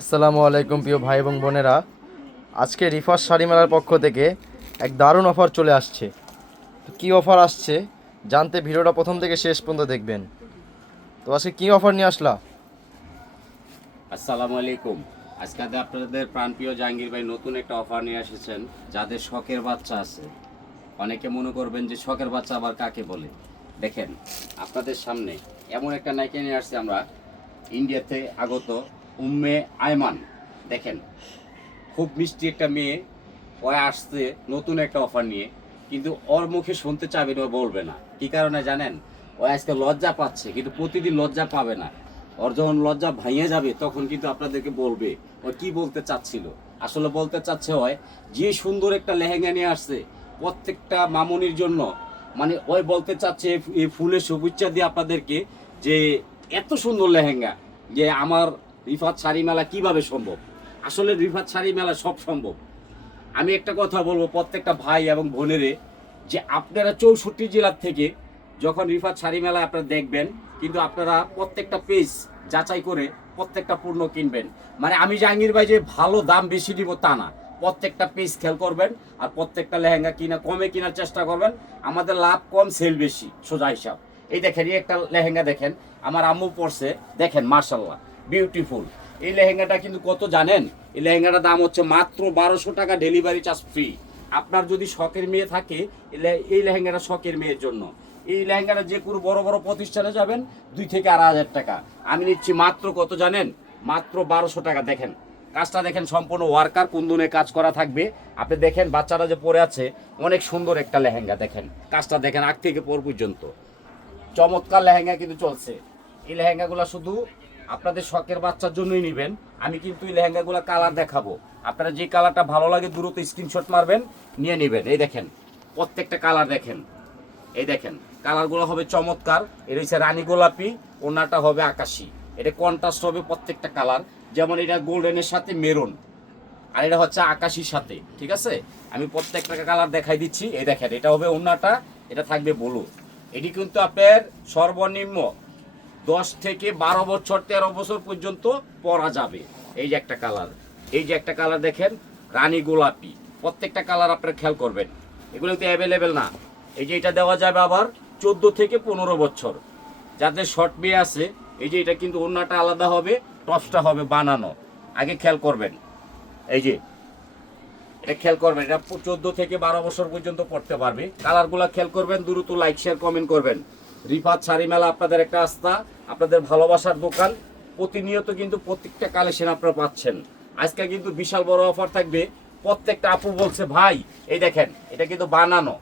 আসসালামু আলাইকুম প্রিয় ভাই এবং বোনেরা। আজকে রিফাস শাড়ি মেলার পক্ষ থেকে এক দারুণ অফার চলে আসছে। কী অফার আসছে জানতে ভিডিওটা প্রথম থেকে শেষ পর্যন্ত দেখবেন। তো আজকে কী অফার নিয়ে আসলা? আসসালামু আলাইকুম। আজকে আজ আপনাদের প্রাণপ্রিয় জাহাঙ্গীর ভাই নতুন একটা অফার নিয়ে এসেছেন, যাদের শখের বাচ্চা আছে। অনেকে মনে করবেন যে শখের বাচ্চা আবার কাকে বলে? দেখেন, আপনাদের সামনে এমন একটা নাইকে নিয়ে আসছি আমরা, ইন্ডিয়াতে আগত উম্মে আয়মান। দেখেন, খুব মিষ্টি একটা মেয়ে ও আসছে নতুন একটা অফার নিয়ে, কিন্তু ওর মুখে শুনতে চাবে না, ও বলবে না। কি কারণে জানেন? ও আজকে লজ্জা পাচ্ছে, কিন্তু প্রতিদিন লজ্জা পাবে না। ওর যখন লজ্জা ভাইয়ে যাবে, তখন কিন্তু আপনাদেরকে বলবে, ও কি বলতে চাচ্ছিল? আসলে বলতে চাচ্ছে হয়, যে সুন্দর একটা লেহেঙ্গা নিয়ে আসছে, প্রত্যেকটা মামনির জন্য। মানে ওই বলতে চাচ্ছে এই ফুলের শুভেচ্ছা দিয়ে আপনাদেরকে যে এত সুন্দর লেহেঙ্গা, যে আমার রিফাত শাড়ি মেলা কীভাবে সম্ভব? আসলে রিফাত শাড়ি মেলা সব সম্ভব। আমি একটা কথা বলব প্রত্যেকটা ভাই এবং বোনেরে যে আপনারা চৌষট্টি জেলার থেকে যখন রিফাত শাড়ি মেলা আপনারা দেখবেন, কিন্তু আপনারা প্রত্যেকটা পেজ যাচাই করে প্রত্যেকটা পণ্য কিনবেন। মানে আমি জাহাঙ্গীর ভাই যে ভালো দাম বেশি দিব তা না। প্রত্যেকটা পেজ খেয়াল করবেন আর প্রত্যেকটা লেহেঙ্গা কিনা, কমে কেনার চেষ্টা করবেন। আমাদের লাভ কম, সেল বেশি, সোজা হিসাব। এই দেখেন, এই একটা লেহেঙ্গা দেখেন, আমার আম্মু পড়ছে দেখেন মার্শাল্লাহ বিউটিফুল এই লেহেঙ্গাটা কিন্তু কত জানেন? এই লেহেঙ্গাটার দাম হচ্ছে মাত্র বারোশো টাকা ডেলিভারি চার্জ ফ্রি আপনার যদি শখের মেয়ে থাকে, এই লেহেঙ্গাটা শখের মেয়ের জন্য। এই লেহেঙ্গাটা যে কোনো বড় বড় প্রতিষ্ঠানে যাবেন, দুই থেকে আড়াই হাজার টাকা। আমি নিচ্ছি মাত্র কত জানেন? মাত্র বারোশো টাকা। দেখেন, কাজটা দেখেন সম্পূর্ণ ওয়ার্কার কুন্দনে কাজ করা থাকবে। আপনি দেখেন, বাচ্চারা যে পরে আছে, অনেক সুন্দর একটা লেহেঙ্গা দেখেন। কাজটা দেখেন আগ থেকে পর পর্যন্ত। চমৎকার লেহেঙ্গা কিন্তু চলছে। এই লেহেঙ্গাগুলো শুধু আপনাদের শখের বাচ্চার জন্যই নেবেন। আমি কিন্তু এই লেহেঙ্গাগুলো কালার দেখাবো। আপনারা যে কালারটা ভালো লাগে, দ্রুত স্ক্রিনশট মারবেন, নিয়ে নেবেন। এই দেখেন, প্রত্যেকটা কালার দেখেন। এই দেখেন কালারগুলো হবে চমৎকার। এর হচ্ছে রানী গোলাপি, ওনাটা হবে আকাশি। এটা কন্ট্রাস্ট হবে প্রত্যেকটা কালার যেমন এটা গোল্ডেনের সাথে মেরুন আর এটা হচ্ছে আকাশির সাথে, ঠিক আছে? আমি প্রত্যেকটা কালার দেখাই দিচ্ছি। এই দেখেন, এটা হবে ওনাটা, এটা থাকবে ব্লু এটি কিন্তু আপনার সর্বনিম্ন দশ থেকে বারো বছর, তেরো বছর পর্যন্ত পরা যাবে। এই যে একটা কালার এই যে একটা কালার দেখেন, রানী গোলাপি। প্রত্যেকটা কালার আপনারা খেয়াল করবেন। এগুলো কিন্তু অ্যাভেলেবেল না। এই যে এটা দেওয়া যাবে আবার চোদ্দ থেকে পনেরো বছর। যাদের শর্ট মেয়ে আছে, এই যে এটা কিন্তু অন্যটা আলাদা হবে, টপসটা হবে বানানো। আগে খেয়াল করবেন। এই যে, এটা খেয়াল করবেন, এটা চোদ্দ থেকে বারো বছর পর্যন্ত পড়তে পারবে। কালারগুলো খেয়াল করবেন, দ্রুত লাইক শেয়ার কমেন্ট করবেন। রিফাত শাড়ি মেলা আপনাদের একটা আস্থা, আপনাদের ভালোবাসার দোকান, প্রতিনিয়ত কিন্তু প্রত্যেকটা কালেকশন আপনারা পাচ্ছেন। আজকে কিন্তু বিশাল বড় অফার থাকবে। প্রত্যেকটা আপু বলছে, ভাই, এই দেখেন, এটা কিন্তু বানানো।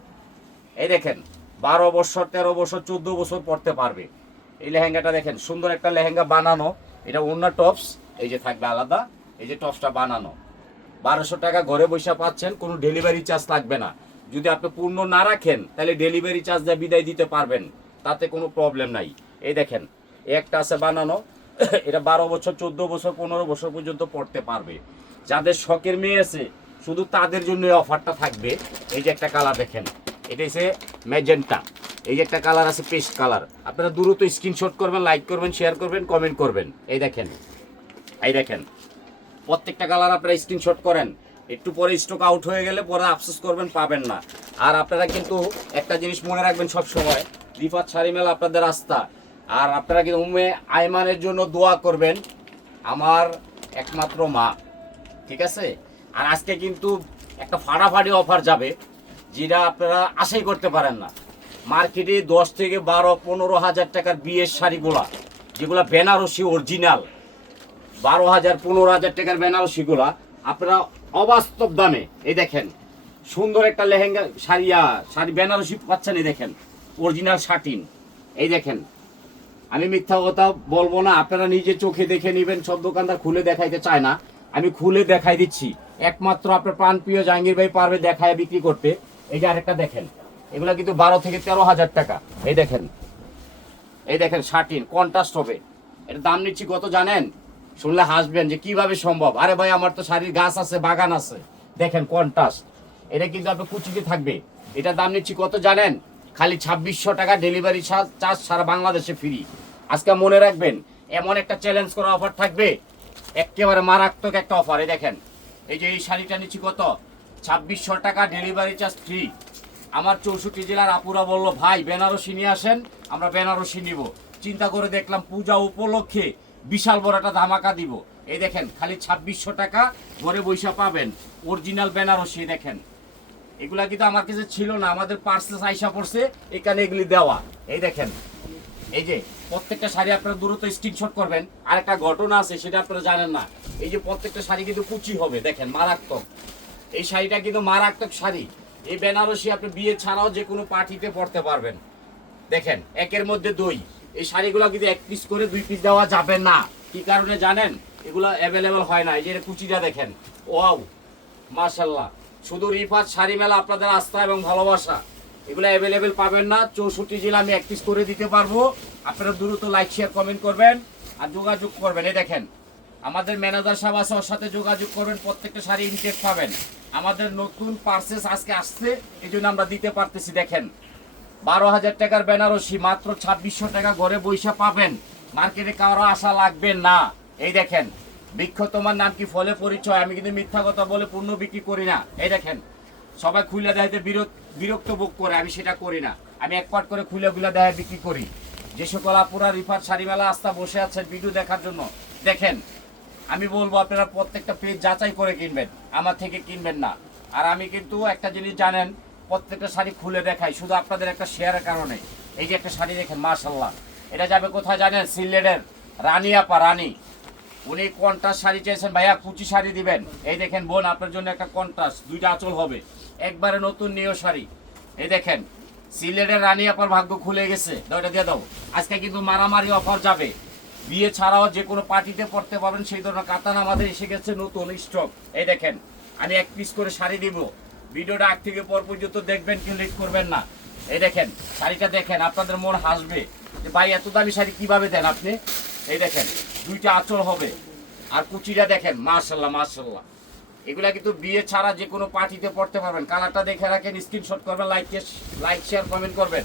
এই দেখেন, বারো বছর, তেরো বছর, চোদ্দ বছর পড়তে পারবে। এই লেহেঙ্গাটা দেখেন, সুন্দর একটা লেহেঙ্গা বানানো। এটা অন্য টপস, এই যে থাকবে আলাদা, এই যে টপসটা বানানো। বারোশো টাকা ঘরে বসে পাচ্ছেন, কোনো ডেলিভারি চার্জ লাগবে না। যদি আপনি পূর্ণ না রাখেন, তাহলে ডেলিভারি চার্জ দিয়ে বিদায় দিতে পারবেন। তাতে কোনো প্রবলেম নাই। এই দেখেন, একটা আছে বানানো, এটা বারো বছর, চোদ্দ বছর, পনেরো বছর পর্যন্ত পড়তে পারবে। যাদের শখের মেয়ে আছে, শুধু তাদের জন্য অফারটা থাকবে। এই যে একটা কালার দেখেন, এটা হচ্ছে ম্যাজেন্টা এই যে একটা কালার আছে পেস্ট কালার আপনারা দ্রুত স্ক্রিনশট করবেন লাইক করবেন শেয়ার করবেন কমেন্ট করবেন। এই দেখেন এই দেখেন, প্রত্যেকটা কালার আপনারা স্ক্রিনশট করেন। একটু পরে স্টক আউট হয়ে গেলে পরে আফসোস করবেন, পাবেন না। আর আপনারা কিন্তু একটা জিনিস মনে রাখবেন সব সময় রিফাত শাড়ি মেলা আপনাদের রাস্তা। আর আপনারা কিন্তু উমে আইমানের জন্য দোয়া করবেন। আমার একমাত্র মা, ঠিক আছে? আর আজকে কিন্তু একটা ফাটাফাটি অফার যাবে, যেটা আপনারা আশাই করতে পারেন না। মার্কেটে দশ থেকে বারো, পনেরো হাজার টাকার বিয়ের শাড়িগুলা, যেগুলো বেনারসি অরিজিনাল, বারো হাজার, পনেরো হাজার টাকার বেনারসিগুলা, আপনারা অবাস্তব দামে, এই দেখেন, সুন্দর একটা লেহেঙ্গা শাড়িয়া শাড়ি বেনারসি পাচ্ছেন, এই দেখেন। অরিজিনাল শার্টিন এই দেখেন, আমি মিথ্যা কথা বলব না, আপনারা নিজে চোখে দেখে নেবেন, সব দোকানদার খুলে দেখাইতে চায় না। আমি খুলে দেখাই দিচ্ছি, একমাত্র আপনার প্রাণপ্রিয় জাহাঙ্গীর ভাই পারবে দেখায় বিক্রি করতে। এই যে আরেকটা দেখেন, এগুলা কিন্তু বারো থেকে তেরো হাজার টাকা। এই দেখেন এই দেখেন শার্টিন কন্ট্রাস্ট হবে। এটা দাম নিচ্ছি কত জানেন? শুনলে হাসবেন যে কীভাবে সম্ভব। আরে ভাই, আমার তো শাড়ির গাছ আছে, বাগান আছে। দেখেন কন্ট্রাস্ট এটা কিন্তু আপনার কুচিতে থাকবে। এটা দাম নিচ্ছি কত জানেন? খালি ছাব্বিশশো টাকা ডেলিভারি চার্জ সারা বাংলাদেশে ফ্রি আজকে মনে রাখবেন, এমন একটা চ্যালেঞ্জ করা অফার থাকবে, একেবারে মারাত্মক একটা অফার এই দেখেন, এই যে এই শাড়িটা নিচ্ছি কত? ছাব্বিশশো টাকা ডেলিভারি চার্জ ফ্রি আমার চৌষট্টি জেলার আপুরা বলল, ভাই, বেনারসি নিয়ে আসেন, আমরা বেনারসি নিব। চিন্তা করে দেখলাম, পূজা উপলক্ষে বিশাল বড় একটা ধামাকা দিব। এই দেখেন, খালি ছাব্বিশশো টাকা ঘরে বৈশা পাবেন। অরিজিনাল বেনারসি দেখেন। এগুলা কিন্তু আমার কাছে ছিল না, আমাদের পার্সেস আইসা পড়ছে, এখানে এগুলি দেওয়া। এই দেখেন, এই যে প্রত্যেকটা শাড়ি আপনারা দ্রুত স্ক্রিনশট করবেন। আর একটা ঘটনা আছে, সেটা আপনারা জানেন না। এই যে প্রত্যেকটা শাড়ি কিন্তু কুচি হবে, দেখেন, মারাত্মক। এই শাড়িটা কিন্তু মারাত্মক শাড়ি। এই বেনারসি আপনি বিয়ে ছাড়াও যে কোনো পার্টিতে পড়তে পারবেন। দেখেন, একের মধ্যে দুই। এই শাড়িগুলো কিন্তু এক পিস করে দুই পিস দেওয়া যাবে না। কি কারণে জানেন? এগুলো অ্যাভেলেবেল হয় না। এই যে কুচিটা দেখেন, ওয়াও মাশাল্লাহ শুধু রিফাত, শাড়ি মেলা, আপনাদের আস্থা এবং ভালোবাসা, এগুলো অ্যাভেলেবেল পাবেন না। চৌষট্টি জেলা আমি এক পিস করে দিতে পারব। আপনারা দ্রুত লাইক শেয়ার কমেন্ট করবেন আর যোগাযোগ করবেন। এই দেখেন, আমাদের ম্যানেজার সাহেব আছে, ওর সাথে যোগাযোগ করবেন, প্রত্যেকটা শাড়ি ইনটেক পাবেন। আমাদের নতুন পার্সেস আজকে আসছে, এই জন্য আমরা দিতে পারতেছি। দেখেন, বারো হাজার টাকার বেনারসি, মাত্র ছাব্বিশশো টাকা ঘরে বৈশা পাবেন। মার্কেটে কারও আশা লাগবে না। এই দেখেন বৃক্ষ তোমার নাম কি ফলে পরিচয়? আমি কিন্তু মিথ্যা কথা বলে পণ্য বিক্রি করি না। এই দেখেন, সবাই খুলে দেখাতে বিরক্ত বিরক্ত বোধ করে, আমি সেটা করি না। আমি এক পাট করে খুলে খুলে দেখায় বিক্রি করি। যে সকল আপুরা রিফার শাড়িমেলা আস্থা বসে আছেন ভিডিও দেখার জন্য, দেখেন, আমি বলব আপনারা প্রত্যেকটা পেজ যাচাই করে কিনবেন, আমার থেকে কিনবেন না। আর আমি কিন্তু একটা জিনিস জানেন, প্রত্যেকটা শাড়ি খুলে দেখাই, শুধু আপনাদের একটা শেয়ারের কারণে। এই যে একটা শাড়ি দেখেন মার্শাল্লাহ এটা যাবে কোথায় জানেন? সিলেটের রানী আপা, রানী। উনি কন্ট্রাস্ট শাড়ি চেয়েছেন ভাইয়া, কুচি শাড়ি দিবেন। এই দেখেন বোন, আপনার জন্য একটা কন্ট্রাস্ট দুইটা আঁচল হবে। একবারে নতুন নিও শাড়ি। এই দেখেন, সিলেটের রানী আপার ভাগ্য খুলে গেছে। দাও, এটা দিয়ে দাও। আজকে কিন্তু মারামারি অফার যাবে। বিয়ে ছাড়াও যে কোনো পার্টিতে পড়তে পারবেন, সেই ধরনের কাতান আমাদের এসে গেছে নতুন স্টক এই দেখেন, আমি এক পিস করে শাড়ি দিব। ভিডিওটা আগ থেকে পর পর্যন্ত দেখবেন, কেউ লেট করবেন না। এই দেখেন, শাড়িটা দেখেন, আপনাদের মন হাসবে। যে ভাই, এত দামি শাড়ি কীভাবে দেন আপনি? এই দেখেন দুইটা আঁচল হবে। আর কুচিটা দেখেন মার্শাল্লাহ মার্শাল্লাহ এগুলা কিন্তু বিয়ে ছাড়া যে কোনো পার্টিতে পড়তে পারবেন। কালারটা দেখে রাখেন স্ক্রিনশট করবেন লাইক লাইক শেয়ার কমেন্ট করবেন।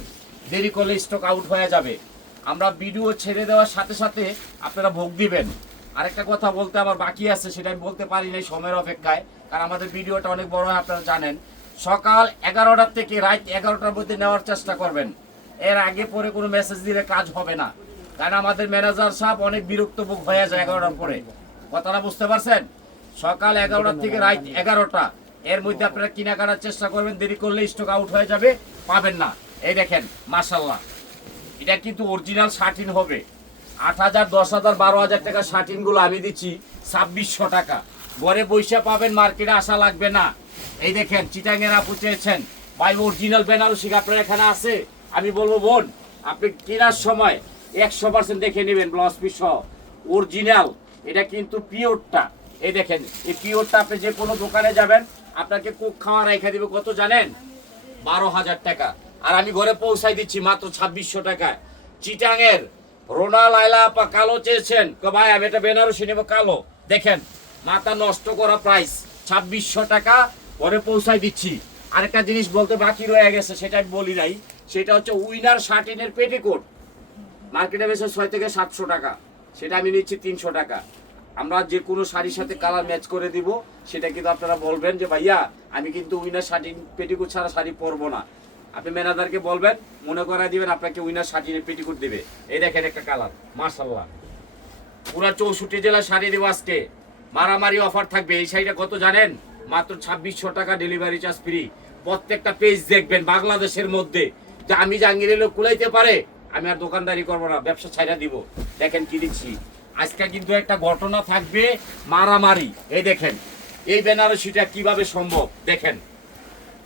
দেরি করলে স্টক আউট হয়ে যাবে। আমরা ভিডিও ছেড়ে দেওয়ার সাথে সাথে আপনারা ভোগ দিবেন। আরেকটা কথা বলতে আমার বাকি আছে, সেটা আমি বলতে পারি নাই সময়ের অপেক্ষায়, কারণ আমাদের ভিডিওটা অনেক বড় হয়, আপনারা জানেন। সকাল এগারোটার থেকে রাত এগারোটার মধ্যে নেওয়ার চেষ্টা করবেন। এর আগে পরে কোনো মেসেজ দিলে কাজ হবে না। কারণ আমাদের ম্যানেজার সাহেব অনেক বিরক্ত হয়ে যায় এগারোটার পরে। কথাটা বুঝতে পারছেন? সকাল এগারোটা থেকে রাত এগারোটা। এর মধ্যে আপনারা কেনাকাটার চেষ্টা করবেন, দেরি করলে স্টক আউট হয়ে যাবে, পাবেন না। এই দেখেন মাসাল্লাহ এটা কিন্তু অরিজিনাল শার্টিন হবে। আট হাজার, দশ হাজার, বারো হাজার টাকা শার্টিনগুলো আমি দিচ্ছি, ছাব্বিশশো টাকা। ঘরে বৈশা পাবেন মার্কেটে আসা লাগবে না। এই দেখেন চিটাঙের আপু চেয়েছেন, ভাই অরিজিনাল বেনারসি আপনার এখানে আছে? আমি বলব, বোন, আপনি কেনার সময় একশো পার্সেন্ট দেখে নেবেন ব্লাউজ পিস সহ। অরিজিনাল এটা কিন্তু পিওরটা। এই দেখেন, এই পিওরটা আপনি যে কোনো দোকানে যাবেন, আপনাকে কুক খাওয়া রেখে দিবে, কত জানেন? বারো হাজার টাকা। আর আমি ঘরে পৌঁছাই দিচ্ছি মাত্র ছাব্বিশশো টাকায়। চিটাঙের রোনা লাইলা আপা কালো চেয়েছেন। ভাই, আমি এটা বেনারসি নেব কালো। দেখেন, মাথা নষ্ট করা প্রাইস ছাব্বিশশো টাকা, ঘরে পৌঁছাই দিচ্ছি। আরেকটা জিনিস বলতে বাকি রয়ে গেছে, সেটা আমি বলি নাই। সেটা হচ্ছে উইনার শার্টিনের পেটিকোট মার্কেটে বেশি ছয় থেকে সাতশো টাকা। সেটা আমি নিচ্ছি তিনশো টাকা। আমরা যে কোনো শাড়ির সাথে কালার ম্যাচ করে দিব, সেটা কিন্তু আপনারা বলবেন যে, ভাইয়া, আমি কিন্তু উইনার শাড়ি, পেটিকুট ছাড়া শাড়ি পরবো না। আপনি ম্যানেজারকে বলবেন, মনে করাই দিবেন, আপনাকে উইনার শাড়ির পেটিকুট দেবে। এই দেখেন একটা কালার মার্শাল্লাহ পুরা চৌষট্টি জেলা শাড়ি দেবো আজকে। মারামারি অফার থাকবে। এই শাড়িটা কত জানেন? মাত্র ছাব্বিশশো টাকা ডেলিভারি চার্জ ফ্রি প্রত্যেকটা পেজ দেখবেন বাংলাদেশের মধ্যে। যে আমি জাহাঙ্গীরের লোক কুলাইতে পারে আমি আর দোকানদারি করব না, ব্যবসা ছাইরা দিব। দেখেন কি দিচ্ছি। আজকে কিন্তু একটা ঘটনা থাকবে মারামারি। এই দেখেন, এই বেনারসিটা কীভাবে সম্ভব? দেখেন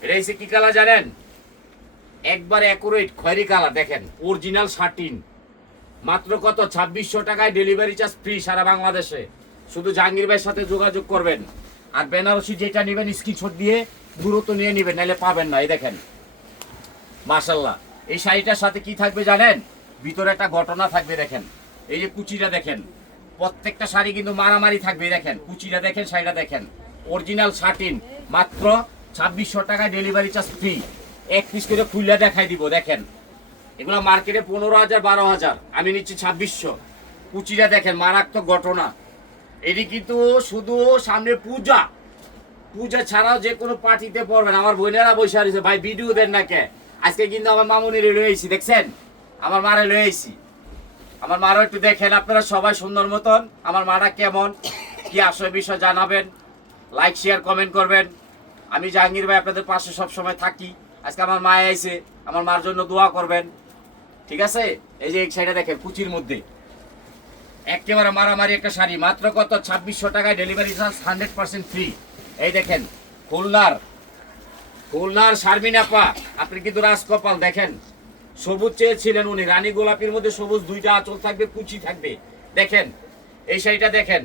এটা হচ্ছে কি কালা জানেন? একবার অ্যাকুরেট খয়েরি কালার, দেখেন, অরিজিনাল শার্টিন। মাত্র কত? ছাব্বিশশো টাকায় ডেলিভারি চার্জ ফ্রি সারা বাংলাদেশে। শুধু জাহাঙ্গীর ভাইয়ের সাথে যোগাযোগ করবেন। আর বেনারসি যেটা নেবেন স্ক্রিনশট দিয়ে দূরত্ব নিয়ে নেবেন, নাহলে পাবেন না। এই দেখেন, মাশাল্লাহ। এই শাড়িটার সাথে কি থাকবে জানেন? ভিতরে একটা ঘটনা থাকবে দেখেন। এই যে কুচিটা দেখেন, প্রত্যেকটা শাড়ি কিন্তু মারামারি থাকবে দেখেন। কুচিটা দেখেন, শাড়িটা দেখেন। অরিজিনাল শার্টিন মাত্র ছাব্বিশশো টাকায় ডেলিভারি চার্জ ফ্রি এক পিস করে খুলে দেখাই দিব, দেখেন। এগুলো মার্কেটে পনেরো হাজার, বারো হাজার। আমি নিচ্ছি ছাব্বিশশো। কুচিটা দেখেন, মারাত্মক ঘটনা। এটি কিন্তু শুধু সামনে পূজা। পূজা ছাড়াও যে কোনো পার্টিতে পড়বেন। আমার বোনেরা বসে আছে, ভাই ভিডিও দেন না কে? আজকে কিন্তু আমার মামুনি লয়ে আইছি, দেখছেন? আমার মারে আইছি। আমার মারও একটু দেখেন, আপনারা সবাই সুন্দর মতন। আমার মাটা কেমন? কি আসলে বিষয় জানাবেন? লাইক শেয়ার কমেন্ট করবেন। আমি জাহাঙ্গীর ভাই আপনাদের পাশে সব সময় থাকি। আজকে আমার মা আইছে, আমার মার জন্য দোয়া করবেন। ঠিক আছে? এই যে এই সাইডে দেখেন, কুচির মধ্যে। একেবারে মারামারি একটা শাড়ি, মাত্র কত? ছাব্বিশশো টাকায় delivery charge hundred percent free এই দেখেন, খুলনার খুলনার শারমিনাপা, আপনি কিন্তু রাজকপাল, দেখেন। সবুজ চেয়েছিলেন উনি, রানী গোলাপির মধ্যে সবুজ দুইটা আঁচল থাকবে, কুচি থাকবে। দেখেন, এই শাড়িটা দেখেন,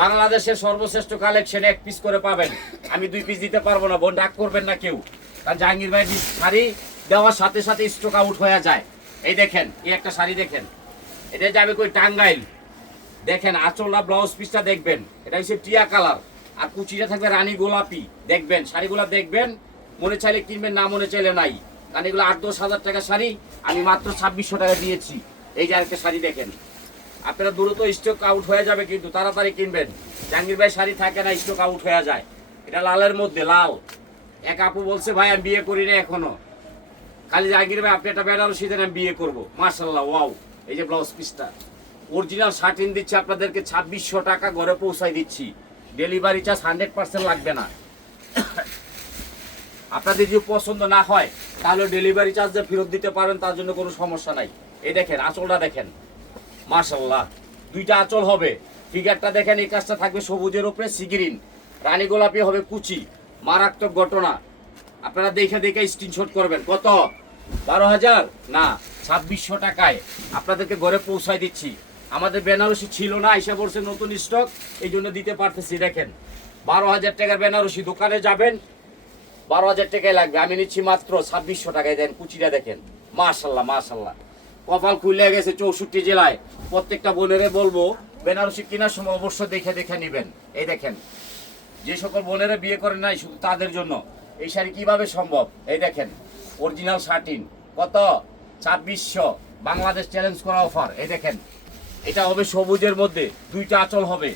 বাংলাদেশের সর্বশ্রেষ্ঠ কালেকশন এক পিস করে পাবেন। আমি দুই পিস দিতে পারব না, বোন ডাক করবেন না কেউ। কারণ জাহাঙ্গীর ভাই শাড়ি দেওয়ার সাথে সাথে স্টক আউট হয়ে যায়। এই দেখেন, এই একটা শাড়ি দেখেন। এটা যাবে কই, টাঙ্গাইল। দেখেন, আঁচলা ব্লাউজ পিসটা দেখবেন। এটা হচ্ছে টিয়া কালার। আর কুচিটা থাকবে রানী গোলাপি। দেখবেন, শাড়িগুলো দেখবেন মনে চাইলে কিনবেন, না মনে চাইলে নাই। কারণ এগুলো আট, দশ হাজার টাকা শাড়ি, আমি মাত্র ছাব্বিশশো টাকা দিয়েছি। এই যে আরেকটা শাড়ি দেখেন। আপনারা দ্রুত স্টক আউট হয়ে যাবে কিন্তু তাড়াতাড়ি কিনবেন। জাহাঙ্গীর ভাই শাড়ি থাকে না স্টক আউট হয়ে যায়। এটা লালের মধ্যে, লাল। এক আপু বলছে, ভাই, আমি বিয়ে করি না এখনও। খালি জাহাঙ্গীর ভাই, আপনি একটা বেনারসি দেন আমি বিয়ে করব। মার্শাল্লাহ ওয়াও এই যে ব্লাউজ পিসটা অরিজিনাল শার্টিন দিচ্ছি, আপনাদেরকে ছাব্বিশশো টাকা ঘরে পৌঁছাই দিচ্ছি। ডেলিভারি চার্জ হান্ড্রেড পার্সেন্ট লাগবে না। আপনাদের যদি পছন্দ না হয়, তাহলে ডেলিভারি চার্জ ফেরত দিতে পারেন, তার জন্য কোনো সমস্যা নাই। এই দেখেন, আঁচলটা দেখেন। মার্শাল্লাহ দুইটা আঁচল হবে। ফিগারটা দেখেন, এই কাজটা থাকবে সবুজের ওপরে সিগিরিন রানী গোলাপি হবে কুচি, মারাত্মক ঘটনা। আপনারা দেখে দেখে স্ক্রিনশট করবেন। কত? বারো হাজার? না, ছাব্বিশশো টাকায়। আপনাদেরকে ঘরে পৌঁছায় দিচ্ছি। আমাদের বেনারসি ছিল না আইসা পড়ছে নতুন স্টক এই জন্য দিতে পারতেছি। দেখেন, বারো হাজার টাকার বেনারসি। দোকানে যাবেন বারো হাজার টাকায় লাগবে। আমি নিচ্ছি মাত্র ছাব্বিশশো টাকায় দেন কুচিটা দেখেন। মাশাল্লাহ মাশাল্লাহ। কপাল খুলে গেছে চৌষট্টি জেলায়। প্রত্যেকটা বোনেরে বলব, বেনারসি কেনার সময় অবশ্যই দেখে দেখে নেবেন। এই দেখেন, যে সকল বোনেরা বিয়ে করেন নাই শুধু তাদের জন্য। এই শাড়ি কীভাবে সম্ভব? এই দেখেন, অরিজিনাল শার্টিন। কত? ছাব্বিশশো। বাংলাদেশ চ্যালেঞ্জ করা অফার। এই দেখেন, এটা হবে সবুজের মধ্যে, দুইটা আঁচল হবে।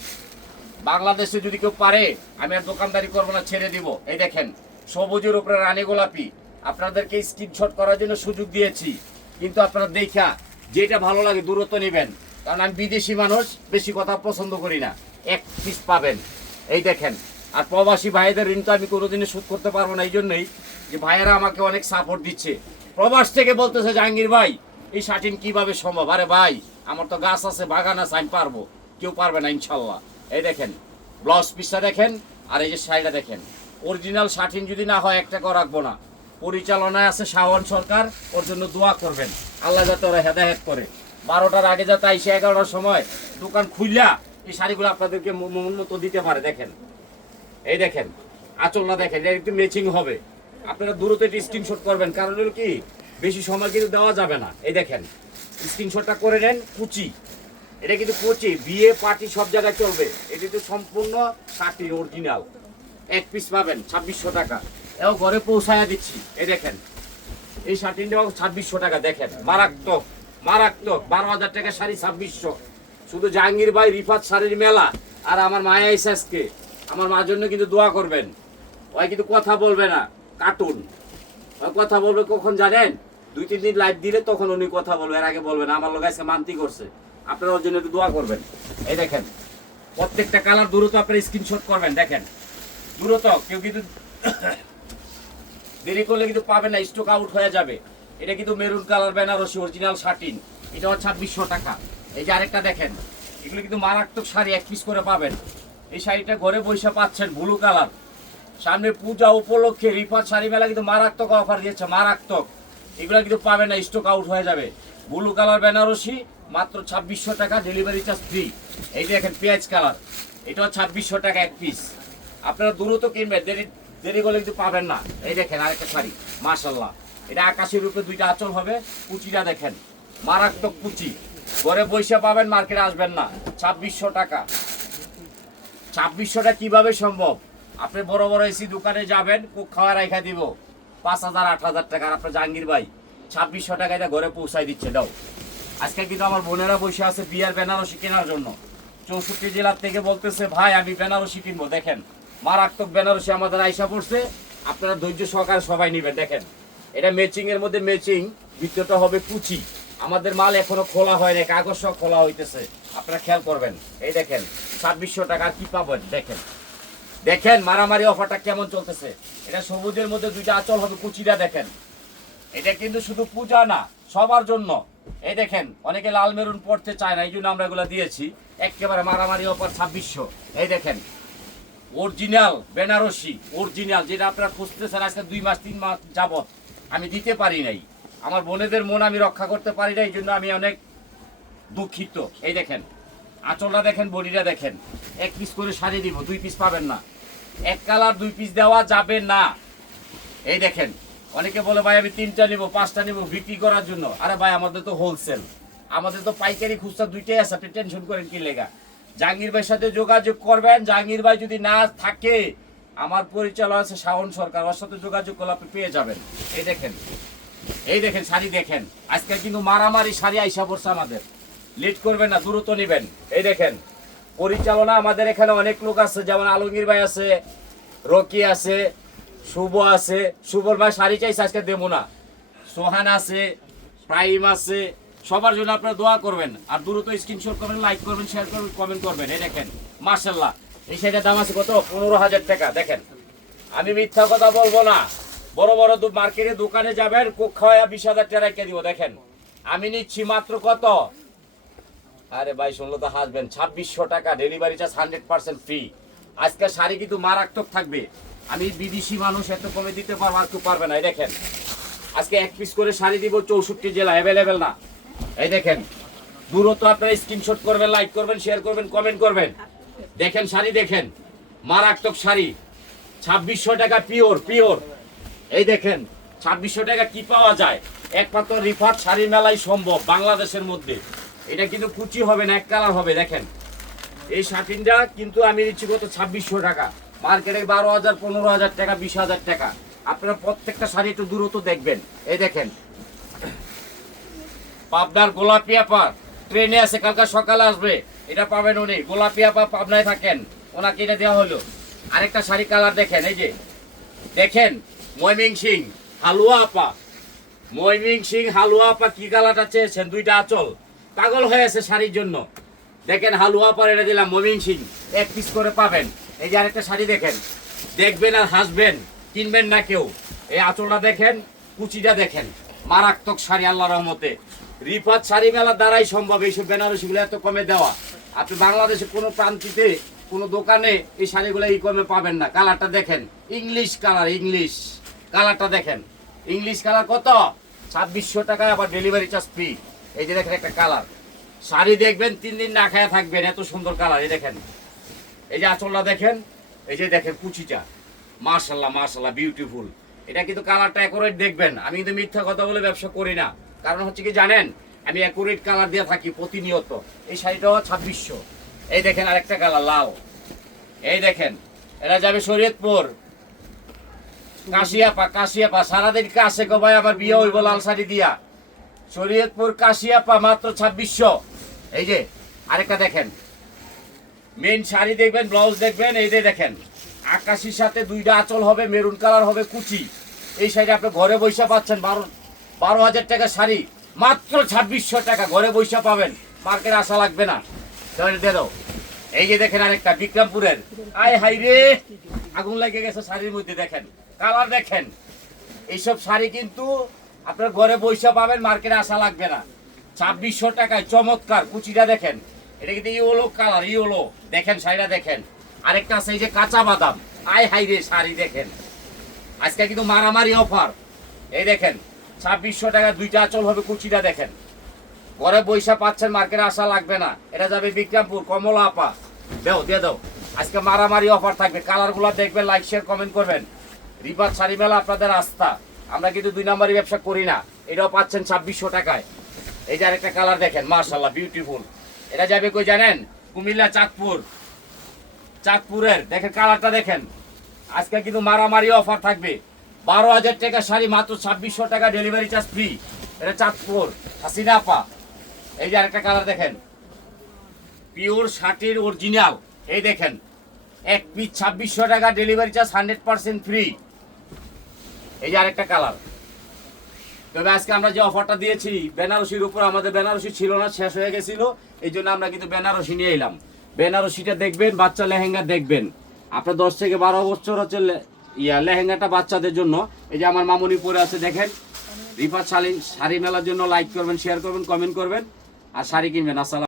বাংলাদেশে যদি কেউ পারে, আমি আর দোকানদারি করব না, ছেড়ে দিব। এই দেখেন সবুজের উপরে রানী গোলাপি। আপনাদেরকে স্ক্রিনশট করার জন্য সুযোগ দিয়েছি। কিন্তু আপনারা দেখা, যেটা ভালো লাগে দূরত্ব নেবেন। কারণ আমি বিদেশি মানুষ, বেশি কথা পছন্দ করি না। এক পিস পাবেন। এই দেখেন, আর প্রবাসী ভাইদের ঋণ তো আমি কোনোদিনই শোধ করতে পারব না এই জন্যই যে ভাইয়েরা আমাকে অনেক সাপোর্ট দিচ্ছে। প্রবাস থেকে বলতেছে, জাহাঙ্গীর ভাই, এই শার্টিন কীভাবে সম্ভব? আরে ভাই, আমার তো গাছ আছে, বাগান আছে, আমি পারব। কেউ পারবে না, ইনশাল্লাহ। এই দেখেন ব্লাউজ পিসটা দেখেন, আর এই যে শাড়িটা দেখেন। অরিজিনাল শার্টিন যদি না হয়, একটা টাকাও রাখব না। পরিচালনায় আছে শাওয়ান সরকার, ওর জন্য দোয়া করবেন। আল্লাহ যাতে ওরা হেদাহেত করে। বারোটার আগে যাতে আইসে এগারোটার সময় দোকান খুললা এই শাড়িগুলো আপনাদেরকে ম- মন মতো দিতে পারে, দেখেন। এই দেখেন, আঁচল না দেখেন, এটা একটু ম্যাচিং হবে। আপনারা দূরত্ব একটু স্ক্রিনশট করবেন, কারণ হলো কি, বেশি সময় কিন্তু দেওয়া যাবে না। এই দেখেন স্ক্রিনশটটা করে নেন, কুচি। এটা কিন্তু কুচি, বিয়ে, পার্টি সব জায়গায় চলবে। এটা তো সম্পূর্ণ শার্টি অরিজিনাল এক পিস পাবেন, ছাব্বিশশো টাকা। এবং ঘরে পৌঁছায়া দিচ্ছি। এই দেখেন, এই শার্টিনটাও ছাব্বিশশো টাকা, দেখেন। মারাত্মক মারাত্মক। বারো হাজার টাকা শাড়ি ছাব্বিশশো। শুধু জাহাঙ্গীর ভাই, রিফাত শাড়ির মেলা। আর আমার মায়া ইসাসকে আমার মার জন্য কিন্তু দোয়া করবেন। ওই কিন্তু কথা বলবে না। কার্টুন। ওই কথা বলবে কখন জানেন? দুই, তিন দিন লাইভ দিলে তখন উনি কথা বলবে। এর আগে বলবেন আমার লোক আজকে মান্তি করছে। আপনারা ওর জন্য একটু দোয়া করবেন। এই দেখেন, প্রত্যেকটা কালার দূরত্ব আপনারা স্ক্রিনশট করবেন। দেখেন দূরত্ব কেউ কিন্তু দেরি করলে কিন্তু পাবেন না স্টক আউট হয়ে যাবে। এটা কিন্তু maroon colour Banarasi original satin এটা ছাব্বিশশো টাকা। এই যে আরেকটা দেখেন, এগুলো কিন্তু মারাত্মক শাড়ি, এক পিস করে পাবেন। এই শাড়িটা ঘরে বসে পাচ্ছেন ব্লু কালার সামনে পূজা উপলক্ষে রিফাত শাড়ি মেলা কিন্তু মারাত্মক অফার দিয়েছে, মারাত্মক। এগুলো কিন্তু পাবেন না স্টক আউট হয়ে যাবে। ব্লু কালার বেনারসি মাত্র ছাব্বিশশো টাকা ডেলিভারি চার্জ ফ্রি এই দেখেন, পেঁয়াজ কালার এটাও ছাব্বিশশো টাকা এক পিস আপনারা দ্রুত কিনবেন, দেরি দেরি করলে কিন্তু পাবেন না। এই দেখেন আরেকটা শাড়ি মাশাল্লাহ এটা আকাশের রূপে দুইটা আঁচল হবে, কুচিটা দেখেন, মারাত্মক কুচি। ঘরে বসে পাবেন, মার্কেটে আসবেন না। ছাব্বিশশো টাকা। ছাব্বিশশোটা কীভাবে সম্ভব? আপনি বড় বড় এসি দোকানে যাবেন, কুক খাওয়া রাখা দিব। পাঁচ হাজার, আট হাজার টাকা। আপনার জাহাঙ্গীর ভাই, ছাব্বিশশো টাকা এটা ঘরে পৌঁছাই দিচ্ছে, দাও। আজকে কিন্তু আমার বোনেরা বসে আছে বিয়ার বেনারসি কেনার জন্য। চৌষট্টি জেলার থেকে বলতেছে, ভাই, আমি বেনারসি কিনবো। দেখেন মারাত্মক বেনারসি আমাদের আইসা পড়ছে। আপনারা ধৈর্য সহকারে সবাই নেবেন, দেখেন। এটা ম্যাচিং এর মধ্যে ম্যাচিং ভিতরটা হবে কুচি। আমাদের মাল এখনও খোলা হয় না কাগজ সহ খোলা হইতেছে। আপনারা খেয়াল করবেন। এই দেখেন, ছাব্বিশশো টাকা কি পাবেন দেখেন। দেখেন মারামারি অফারটা কেমন চলতেছে। এটা সবুজের মধ্যে দুইটা আচল হবে, কুচিটা দেখেন। এটা কিন্তু শুধু পূজা না, সবার জন্য। এই দেখেন, অনেকে লাল মেরুন পড়তে চায় না, এই জন্য আমরা এগুলো দিয়েছি। একেবারে মারামারি অফার ছাব্বিশশো। এই দেখেন অরিজিনাল বেনারসি, অরিজিনাল, যেটা আপনারা খুঁজতেছেন আজকে দুই মাস, তিন মাস যাবত আমি দিতে পারি নাই। আমার বোনেদের মন আমি রক্ষা করতে পারি না এই জন্য আমি অনেক দুঃখিত। এই দেখেন, আঁচলটা দেখেন, বডিটা দেখেন। এক পিস করে শাড়ি দিব, দুই পিস পাবেন না। এক কালার দুই পিস দেওয়া যাবে না। এই দেখেন, অনেকে বলে, ভাই, আমি তিনটা নিব, পাঁচটা নিব বিক্রি করার জন্য। আরে ভাই, আমাদের তো হোলসেল আমাদের তো পাইকারি খুচরা দুইটাই আছে, আপনি টেনশন করেন কি লেগা? জাহাঙ্গীর ভাইয়ের সাথে যোগাযোগ করবেন। জাহাঙ্গীর ভাই যদি না থাকে, আমার পরিচালক আছে শাওন সরকার, ওর সাথে যোগাযোগ করলে আপনি পেয়ে যাবেন। এই দেখেন এই দেখেন শাড়ি দেখেন। আজকে কিন্তু মারামারি শাড়ি আইসা পড়ছে আমাদের। লিড করবেন না, দ্রুত নেবেন। এই দেখেন, পরিচালনা আমাদের এখানে অনেক লোক আছে, যেমন আলমগীর ভাই আছে, রকি আছে, শুভ আছে। শুভর ভাই শাড়ি চাইছে, আজকে দেবো না। সোহান আছে, প্রাইম আছে সবার জন্য আপনারা দোয়া করবেন। আর দ্রুত স্ক্রিনশট করবেন লাইক করবেন শেয়ার করবেন কমেন্ট করবেন। এই দেখেন মার্শাল্লাহ এই শাড়িটার দাম আছে কত? পনেরো হাজার টাকা। দেখেন, আমি মিথ্যা কথা বলব না। বড় বড় মার্কেটে দোকানে যাবেন খাওয়া বিশ হাজার টাকা রেখে দিব। দেখেন, আমি নিচ্ছি মাত্র কত? আরে ভাই, শুনলো তো হাসবেন। ছাব্বিশশো টাকা। Delivery charge hundred percent free আজকে শাড়ি কিন্তু মারাত্মক থাকবে। আমি বিদেশি মানুষ, এত কমে দিতে পারব আর কেউ পারবে না। দেখেন, আজকে এক পিস করে শাড়ি দিব চৌষট্টি জেলা অ্যাভেলেবেল না। এই দেখেন দূরত্ব আপনারা স্ক্রিনশট করবেন লাইক করবেন শেয়ার করবেন কমেন্ট করবেন। দেখেন শাড়ি দেখেন, মারাত্মক শাড়ি। ছাব্বিশশো টাকা পিওর পিওর এই দেখেন, ছাব্বিশশো টাকা কি পাওয়া যায়? একমাত্র রিফাত শাড়ি মেলাই সম্ভব বাংলাদেশের মধ্যে। এটা কিন্তু কুচি হবে না, এক কালার হবে, দেখেন। এই শার্টিনটা কিন্তু আমি দিচ্ছি কত? ছাব্বিশশো টাকা। মার্কেটে বারো হাজার, পনেরো হাজার টাকা, বিশ হাজার টাকা। আপনারা প্রত্যেকটা শাড়ি একটু দূরত্ব দেখবেন। এই দেখেন পাবনার গোলাপি আপা ট্রেনে আছে, কালকে সকালে আসবে। এটা পাবেন উনি। গোলাপি আপা পাবনায় থাকেন। ওনাকে এটা দেওয়া হলো। আরেকটা শাড়ি কালার দেখেন, এই যে। দেখেন ময়মিং সিং হালুয়া আপা। ময়মিং সিং হালুয়া আপা কি কালারটা চেয়েছেন? দুইটা আচল। পাগল হয়ে আছে শাড়ির জন্য। দেখেন, হালুয়া পর এটা দিলাম ময়মিং সিং এক পিস করে পাবেন। এই যে আরেকটা শাড়ি দেখেন। দেখবেন আর হাসবেন, কিনবেন না কেউ। এই আঁচলটা দেখেন, কুচিটা দেখেন। মারাত্মক শাড়ি আল্লাহ রহমতে। রিফাত শাড়ি মেলার দ্বারাই সম্ভব এইসব বেনারসিগুলো এত কমে দেওয়া। আপনি বাংলাদেশে কোনো প্রান্তিতে, কোনো দোকানে এই শাড়িগুলো এই কমে পাবেন না। কালারটা দেখেন। English colour, English. কালারটা দেখেন। ইংলিশ কালার কত? ছাব্বিশশো টাকায় আবার ডেলিভারি চার্জ ফ্রি। এই যে দেখেন একটা কালার। শাড়ি দেখবেন, তিন দিন না খায়া থাকবেন, এত সুন্দর কালার, এই দেখেন। এই যে আঁচলটা দেখেন, এই যে দেখেন কুচিটা। মার্শাল্লাহ মার্শাল্লাহ বিউটিফুল এটা কিন্তু কালারটা অ্যাকুরেট দেখবেন। আমি কিন্তু মিথ্যা কথা বলে ব্যবসা করি না। কারণ হচ্ছে কি জানেন, আমি অ্যাকুরেট কালার দিয়ে থাকি প্রতিনিয়ত। এই শাড়িটাও ছাব্বিশশো। এই দেখেন আরেকটা কালার লাল। এই দেখেন এটা যাবে শরীয়তপুর। কাশিয়াপা কাশিয়াপা, সারাদিন কাশে গো ভাই আমার বিয়ে হইব লাল শাড়ি দিয়া। শরীয়তপুর কাশিয়াপা মাত্র ছাব্বিশশো। এই যে, আরেকটা দেখেন। মেন শাড়ি দেখবেন ব্লাউজ দেখবেন, এই যে দেখেন। আকাশির সাথে দুইটা আঁচল হবে মেরুন কালার হবে কুচি। এই শাড়ি আপনি ঘরে বৈশা পাচ্ছেন বারো বারো হাজার টাকা শাড়ি, মাত্র ছাব্বিশশো টাকা। ঘরে বৈশা পাবেন। মার্কেট আসা লাগবে না। এই যে দেখেন আরেকটা, বিক্রমপুরের। আয় হাই রে! আগুন লেগে গেছে শাড়ির মধ্যে, দেখেন। কালার দেখেন। এইসব শাড়ি কিন্তু আপনার ঘরে বৈশা পাবেন, মার্কেটে আসা লাগবে না। ছাব্বিশশো টাকায় চমৎকার কুচিটা দেখেন। এটা কিন্তু ইওলো কালার ইওলো দেখেন শাড়িটা, দেখেন। আরেকটা আছে এই যে কাঁচা বাদাম। আয় হাই রে, শাড়ি দেখেন। আজকে কিন্তু মারামারি অফার। এই দেখেন ছাব্বিশশো টাকা দুইটা আঁচল হবে কুচিটা দেখেন। ঘরে বৈশা পাচ্ছেন, মার্কেটে আসা লাগবে না। এটা যাবে বিক্রমপুর, কমলা আপা। দেও, দিয়ে দাও। আজকে মারামারি অফার থাকবে। কালারগুলো দেখবেন, লাইক, শেয়ার, কমেন্ট করবেন। রিপাত শাড়ি মেলা আপনাদের আস্থা। আমরা কিন্তু দুই নম্বরই ব্যবসা করি না। এটাও পাচ্ছেন ছাব্বিশশো টাকায়। এই যে আরেকটা কালার দেখেন, মার্শাল্লাহ বিউটিফুল এটা যাবে কই জানেন? কুমিল্লা, চাঁদপুর। চাঁদপুরের, দেখেন, কালারটা দেখেন। আজকে কিন্তু মারামারি অফার থাকবে। বারো হাজার টাকা শাড়ি, মাত্র ছাব্বিশশো টাকা ডেলিভারি চার্জ ফ্রি এটা চাঁদপুর হাসিনা আপা এই যে আরেকটা কালার দেখেন। পিওর শার্টের অরিজিনাল এই দেখেন, এক পিস ছাব্বিশশো টাকা delivery charge hundred percent free এই যে আরেকটা কালার তবে আজকে আমরা যে অফারটা দিয়েছি, বেনারসির উপর আমাদের বেনারসি ছিল না, শেষ হয়ে গেছিল। এই জন্য আমরা কিন্তু বেনারসি নিয়ে এলাম। বেনারসিটা দেখবেন, বাচ্চা লেহেঙ্গা দেখবেন। আপনার দশ থেকে বারো বছর হচ্ছে ইয়া, লেহেঙ্গাটা বাচ্চাদের জন্য। এই যে আমার মামনি পরে আছে, দেখেন। রিফাত শালিন শাড়ি মেলার জন্য লাইক করবেন শেয়ার করবেন কমেন্ট করবেন। আর শাড়ি কিনবেন, আসসালাম।